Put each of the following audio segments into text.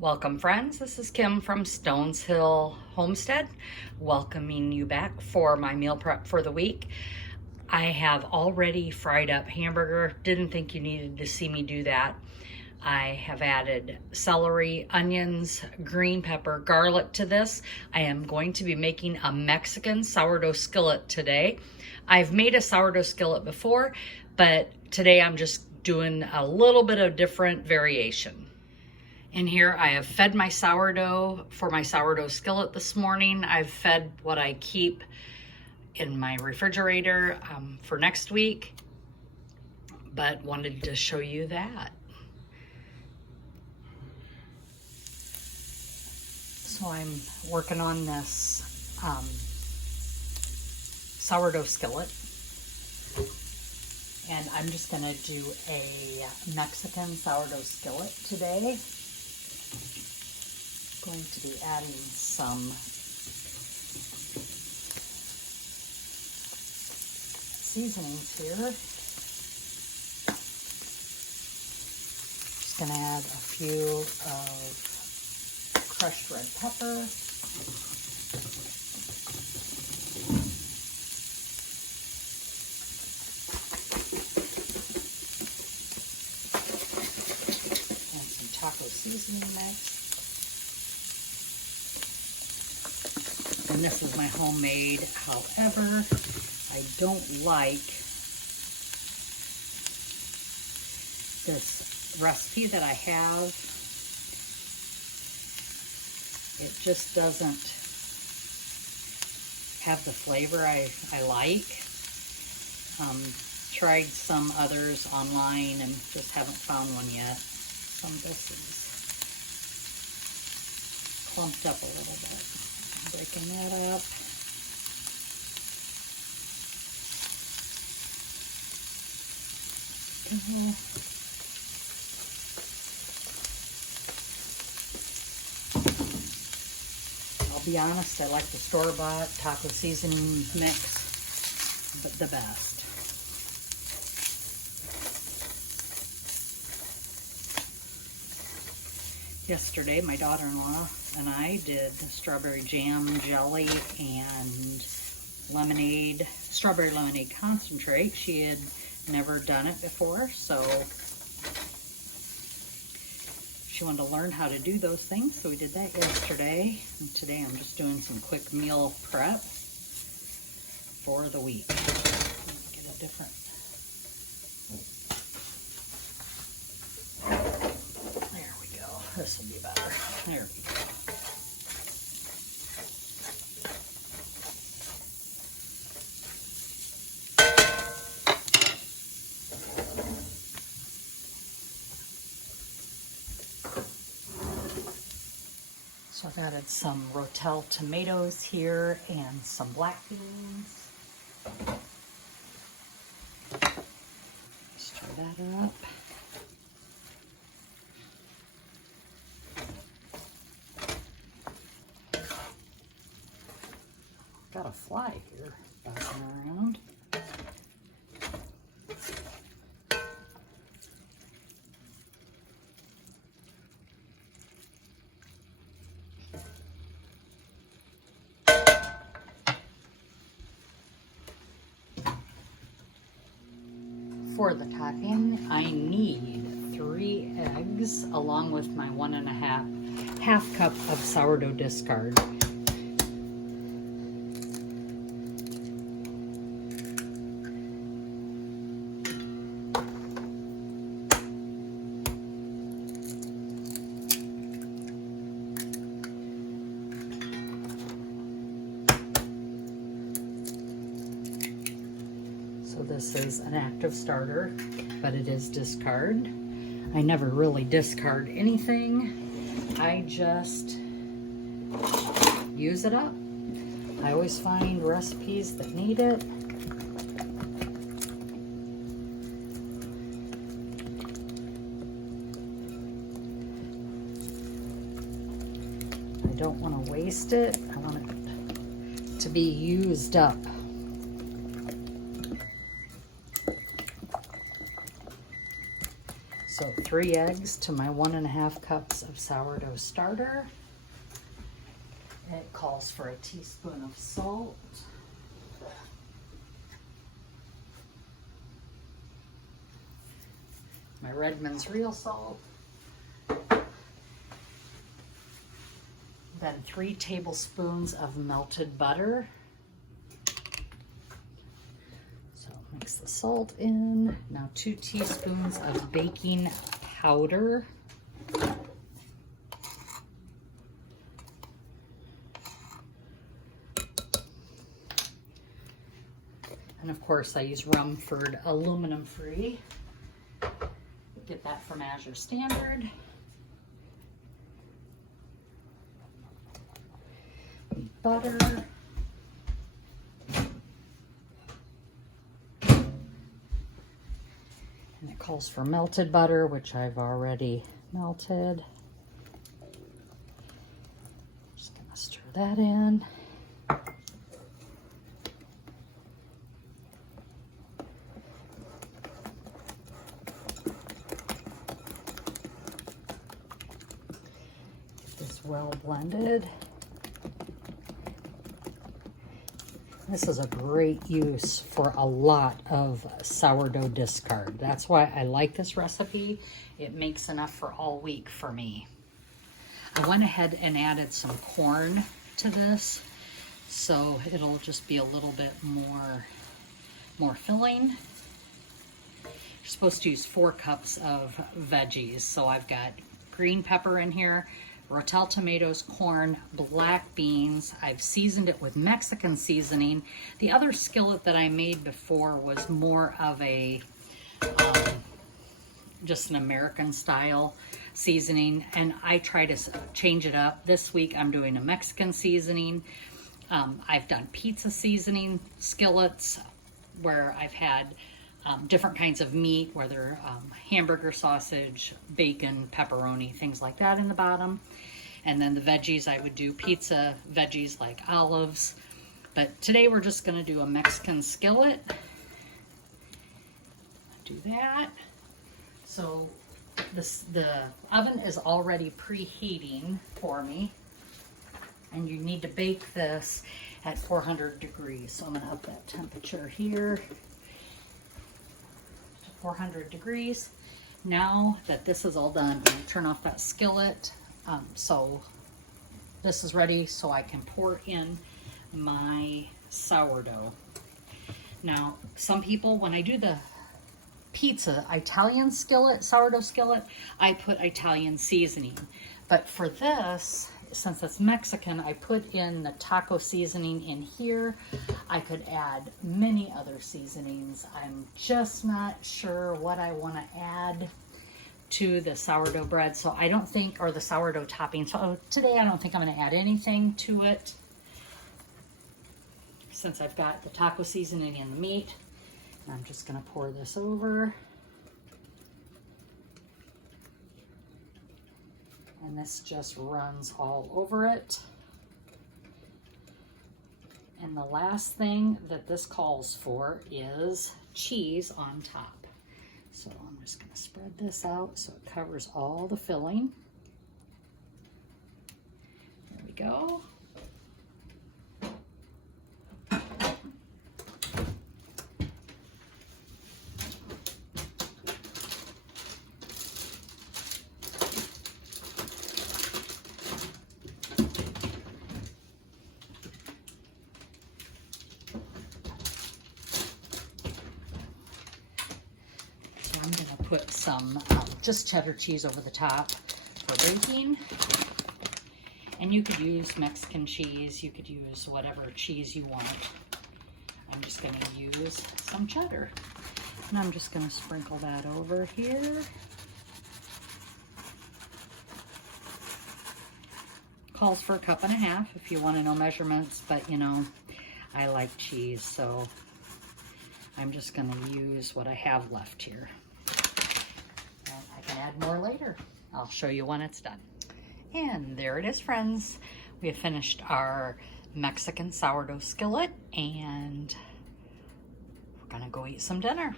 Welcome friends, this is Kim from Stones Hill Homestead, welcoming you back for my meal prep for the week. I have already fried up hamburger, didn't think you needed to see me do that. I have added celery, onions, green pepper, garlic to this. I am going to be making a Mexican sourdough skillet today. I've made a sourdough skillet before, but today I'm just doing a little bit of different variation. In here, I have fed my sourdough for my sourdough skillet this morning. I've fed what I keep in my refrigerator for next week, but wanted to show you that. So I'm working on this sourdough skillet, and I'm just gonna do a Mexican sourdough skillet today. Going to be adding some seasonings here. Just gonna add a few of crushed red pepper. And some taco seasoning mix. And this is my homemade. However, I don't like this recipe that I have. It just doesn't have the flavor I like. Tried some others online and just haven't found one yet. This is clumped up a little bit. Breaking that up. I'll be honest, I like the store-bought taco seasoning mix the best. Yesterday, my daughter-in-law and I did strawberry jam jelly and lemonade, strawberry lemonade concentrate. She had never done it before, so she wanted to learn how to do those things, so we did that yesterday. And today I'm just doing some quick meal prep for the week. Get a different. There we go. This will be better. There we go. So I've added some Rotel tomatoes here and some black beans. Stir that up. Got a fly here bouncing around. For the topping, I need 3 eggs along with my 1.5 half cup of sourdough discard. So this is an active starter, but it is discard. I never really discard anything. I just use it up. I always find recipes that need it. I don't want to waste it. I want it to be used up. So 3 eggs to my 1.5 cups of sourdough starter. It calls for a teaspoon of salt. My Redmond's real salt. Then 3 tablespoons of melted butter. So mix the salt in. Now 2 teaspoons of baking powder. And of course I use Rumford aluminum free. Get that from Azure Standard. Butter. And it calls for melted butter, which I've already melted. Just gonna stir that in. Get this well blended. This is a great use for a lot of sourdough discard. That's why I like this recipe. It makes enough for all week for me. I went ahead and added some corn to this, so it'll just be a little bit more filling. You're supposed to use 4 cups of veggies. So I've got green pepper in here, Rotel tomatoes, corn, black beans. I've seasoned it with Mexican seasoning. The other skillet that I made before was more of a, just an American style seasoning, and I try to change it up. This week I'm doing a Mexican seasoning. I've done pizza seasoning skillets where I've had different kinds of meat, whether hamburger, sausage, bacon, pepperoni, things like that in the bottom. And then the veggies, I would do pizza veggies like olives. But today we're just gonna do a Mexican skillet. Do that. So the oven is already preheating for me. And you need to bake this at 400 degrees. So I'm gonna up that temperature here. 400 degrees. Now that this is all done, I'm going to turn off that skillet. So this is ready so I can pour in my sourdough. Now, some people, when I do the pizza Italian skillet, sourdough skillet, I put Italian seasoning. But for this, since it's Mexican, I put in the taco seasoning in here. I could add many other seasonings. I'm just not sure what I want to add to the sourdough bread. So I don't think, or the sourdough topping. So today I don't think I'm going to add anything to it, since I've got the taco seasoning in the meat. And I'm just going to pour this over. And this just runs all over it. And the last thing that this calls for is cheese on top. So I'm just going to spread this out so it covers all the filling. There we go. I'm going to put some just cheddar cheese over the top for baking. And you could use Mexican cheese. You could use whatever cheese you want. I'm just going to use some cheddar. And I'm just going to sprinkle that over here. Calls for 1.5 cups if you want to know measurements, but you know, I like cheese, so I'm just going to use what I have left here. And I can add more later. I'll show you when it's done. And there it is, friends. We have finished our Mexican sourdough skillet, and we're gonna go eat some dinner.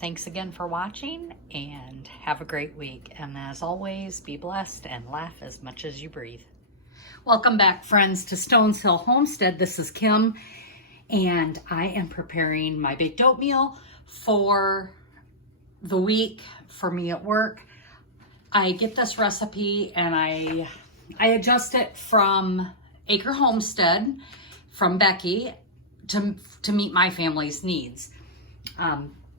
Thanks again for watching, and have a great week. And as always, be blessed and laugh as much as you breathe. Welcome back, friends, to Stones Hill Homestead. This is Kim, and I am preparing my baked oatmeal for the week for me at work. I get this recipe and I adjust it from Acre Homestead, from Becky, to meet my family's needs.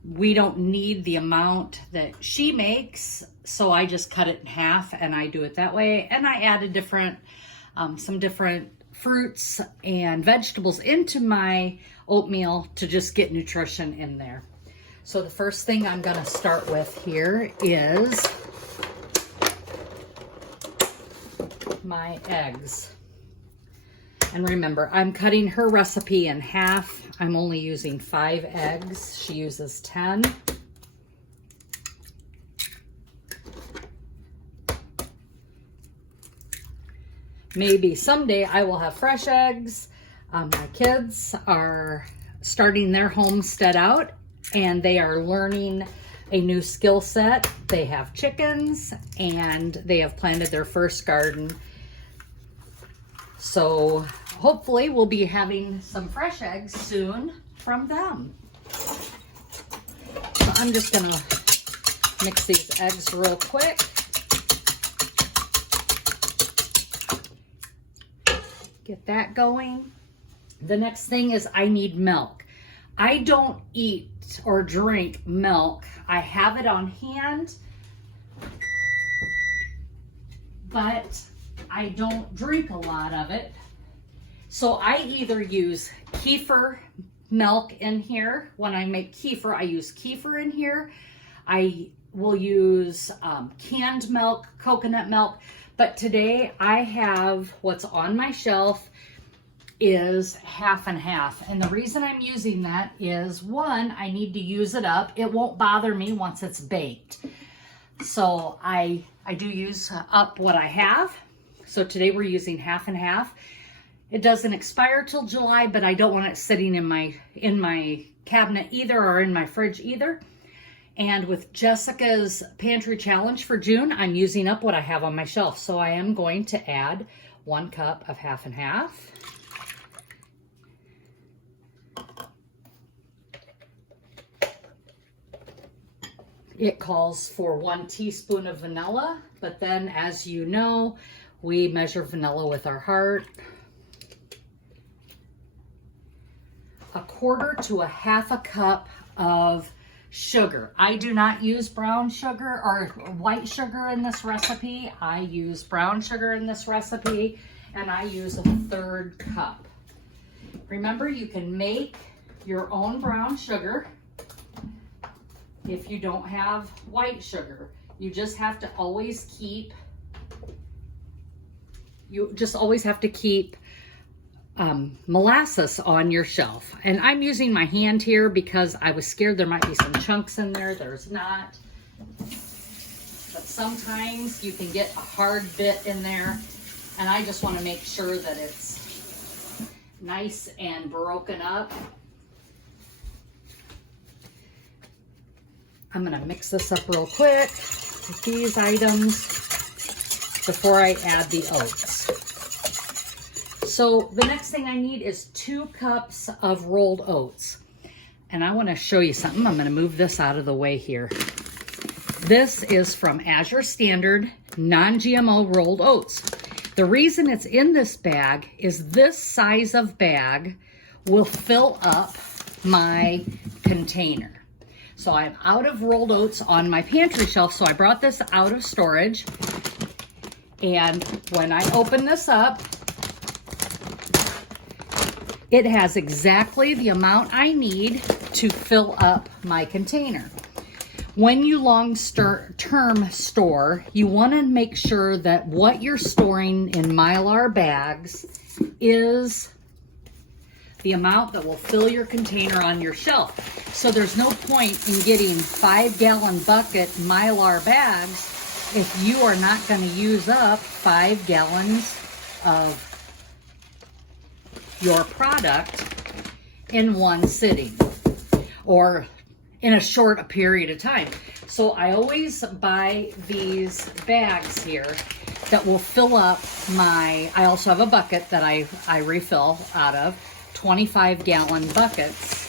We don't need the amount that she makes, so I just cut it in half and I do it that way. And I added some different fruits and vegetables into my oatmeal to just get nutrition in there. So the first thing I'm gonna start with here is my eggs. And remember, I'm cutting her recipe in half. I'm only using 5 eggs. She uses 10. Maybe someday I will have fresh eggs. My kids are starting their homestead out and they are learning a new skill set. They have chickens and they have planted their first garden. So hopefully we'll be having some fresh eggs soon from them. So I'm just gonna mix these eggs real quick. Get that going. The next thing is I need milk. I don't eat or drink milk. I have it on hand, but I don't drink a lot of it. So I either use kefir milk in here. When I make kefir, I use kefir in here. I will use canned milk, coconut milk. But today I have what's on my shelf is half and half. And the reason I'm using that is, one, I need to use it up. It won't bother me once it's baked. So I do use up what I have. So today we're using half and half. It doesn't expire till July, but I don't want it sitting in my cabinet either, or in my fridge either. And with Jessica's pantry challenge for June, I'm using up what I have on my shelf. So I am going to add 1 cup of half and half. It calls for 1 teaspoon of vanilla, but then, as you know, we measure vanilla with our heart. 1/4 to 1/2 cup of sugar. I do not use brown sugar or white sugar in this recipe. I use brown sugar in this recipe, and I use 1/3 cup. Remember, you can make your own brown sugar if you don't have white sugar. You just have to always keep molasses on your shelf. And I'm using my hand here because I was scared there might be some chunks in there. There's not. But sometimes you can get a hard bit in there, and I just want to make sure that it's nice and broken up. I'm going to mix this up real quick with these items before I add the oats. So the next thing I need is 2 cups of rolled oats. And I want to show you something. I'm going to move this out of the way here. This is from Azure Standard non-GMO rolled oats. The reason it's in this bag is this size of bag will fill up my container. So I'm out of rolled oats on my pantry shelf, so I brought this out of storage. And when I open this up, it has exactly the amount I need to fill up my container. When you long-term store, you want to make sure that what you're storing in Mylar bags is the amount that will fill your container on your shelf. So there's no point in getting 5-gallon bucket Mylar bags if you are not going to use up 5 gallons of your product in one sitting. Or in a short period of time. So I always buy these bags here that will fill up I also have a bucket that I refill out of, 25-gallon buckets.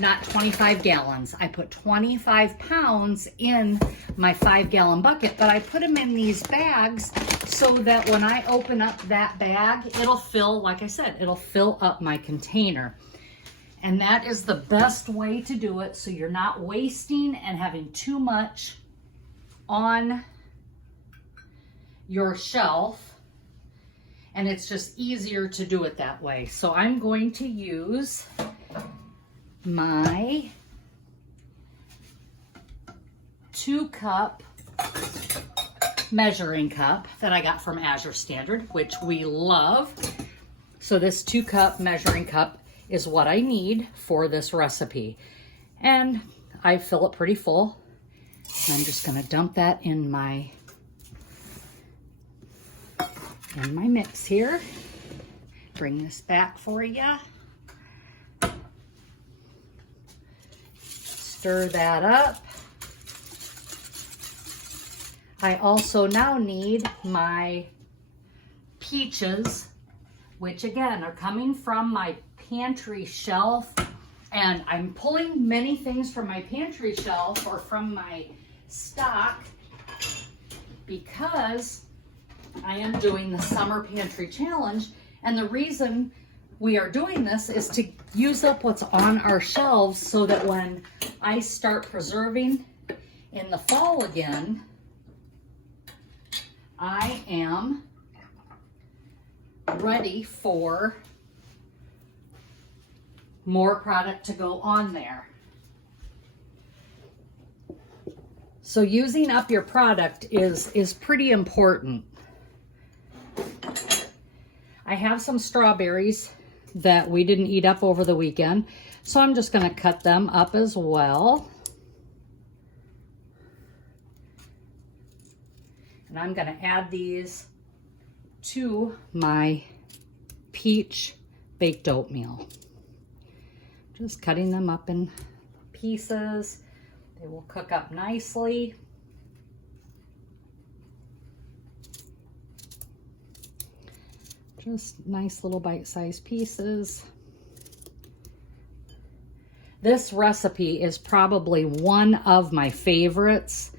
Not 25 gallons. I put 25 pounds in my 5-gallon bucket, but I put them in these bags so that when I open up that bag, it'll fill, like I said, it'll fill up my container. And that is the best way to do it, so you're not wasting and having too much on your shelf. And it's just easier to do it that way. So I'm going to use my 2-cup measuring cup that I got from Azure Standard, which we love. So this 2-cup measuring cup is what I need for this recipe. And I fill it pretty full. I'm just gonna dump that in my mix here. Bring this back for you. Stir that up. I also now need my peaches, which again are coming from my pantry shelf. And I'm pulling many things from my pantry shelf or from my stock because I am doing the summer pantry challenge. And the reason we are doing this is to use up what's on our shelves so that when I start preserving in the fall again, I am ready for more product to go on there. So using up your product is pretty important. I have some strawberries that we didn't eat up over the weekend, so I'm just going to cut them up as well. And I'm going to add these to my peach baked oatmeal. Just cutting them up in pieces. They will cook up nicely. Just nice little bite-sized pieces. This recipe is probably one of my favorites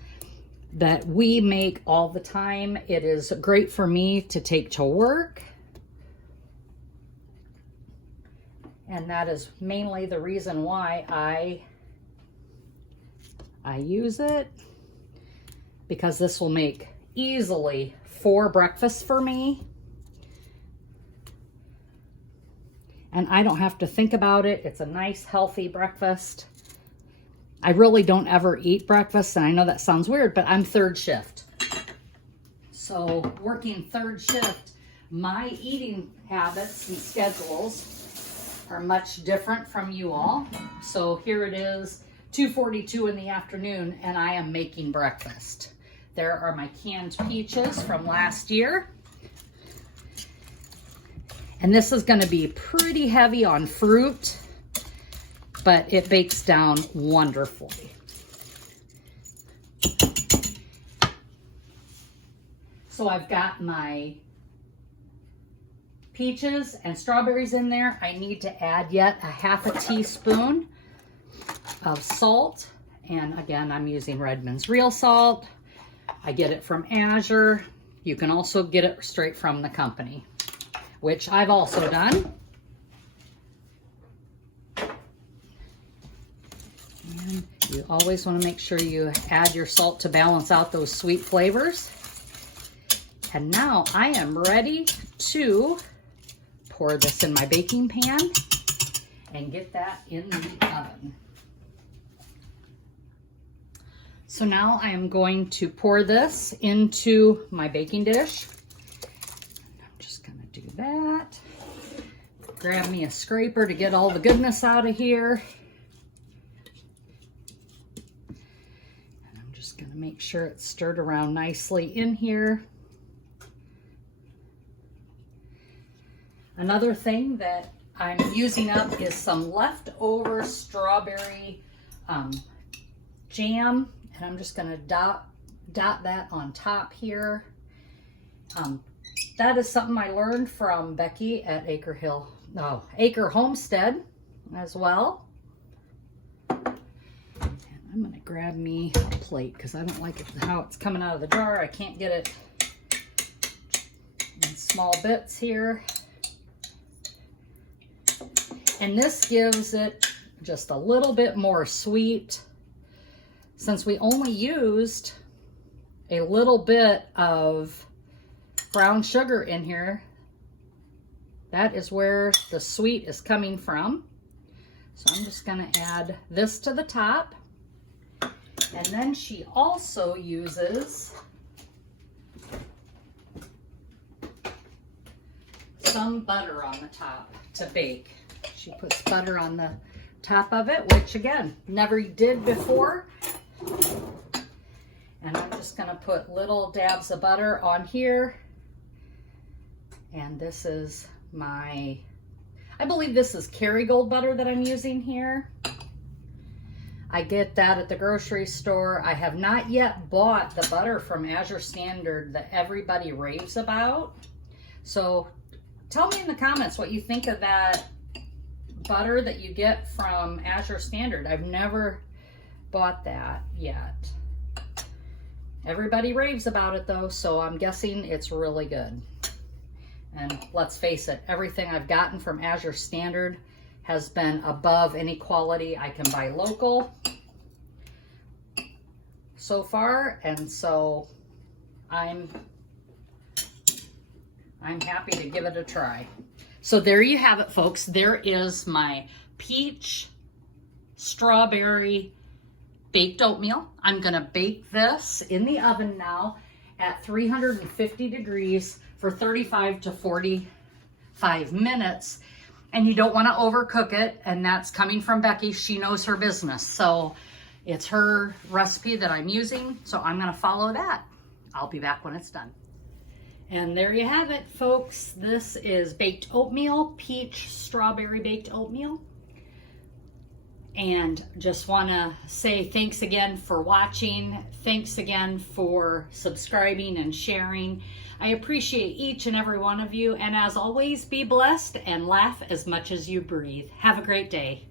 that we make all the time. It is great for me to take to work. And that is mainly the reason why I use it, because this will make easily 4 breakfasts for me. And I don't have to think about it. It's a nice, healthy breakfast. I really don't ever eat breakfast, and I know that sounds weird, but I'm third shift. So working third shift, my eating habits and schedules are much different from you all. So here it is, 2:42 in the afternoon, and I am making breakfast. There are my canned peaches from last year. And this is going to be pretty heavy on fruit, but it bakes down wonderfully. So I've got my peaches and strawberries in there. I need to add yet a half a teaspoon of salt. And again, I'm using Redmond's real salt. I get it from Azure. You can also get it straight from the company, which I've also done. And you always want to make sure you add your salt to balance out those sweet flavors. And now I am ready to pour this in my baking pan and get that in the oven. So now I am going to pour this into my baking dish. Do that. Grab me a scraper to get all the goodness out of here. And I'm just going to make sure it's stirred around nicely in here. Another thing that I'm using up is some leftover strawberry jam, and I'm just gonna dot that on top here. That is something I learned from Becky at Acre Homestead as well. And I'm gonna grab me a plate because I don't like it how it's coming out of the jar. I can't get it in small bits here. And this gives it just a little bit more sweet. Since we only used a little bit of brown sugar in here, that is where the sweet is coming from. So I'm just gonna add this to the top. And then she also uses some butter on the top to bake. She puts butter on the top of it, which again, never did before. And I'm just gonna put little dabs of butter on here. And this is I believe this is Kerrygold butter that I'm using here. I get that at the grocery store. I have not yet bought the butter from Azure Standard that everybody raves about. So tell me in the comments what you think of that butter that you get from Azure Standard. I've never bought that yet. Everybody raves about it though, so I'm guessing it's really good. And let's face it, everything I've gotten from Azure Standard has been above any quality I can buy local so far, and so I'm happy to give it a try. So there you have it, folks. There is my peach strawberry baked oatmeal. I'm gonna bake this in the oven now at 350 degrees for 35 to 45 minutes. And you don't want to overcook it, and that's coming from Becky. She knows her business. So it's her recipe that I'm using, so I'm gonna follow that. I'll be back when it's done. And there you have it, folks. This is baked oatmeal, peach strawberry baked oatmeal. And just want to say thanks again for watching. Thanks again for subscribing and sharing. I appreciate each and every one of you. And as always, be blessed and laugh as much as you breathe. Have a great day.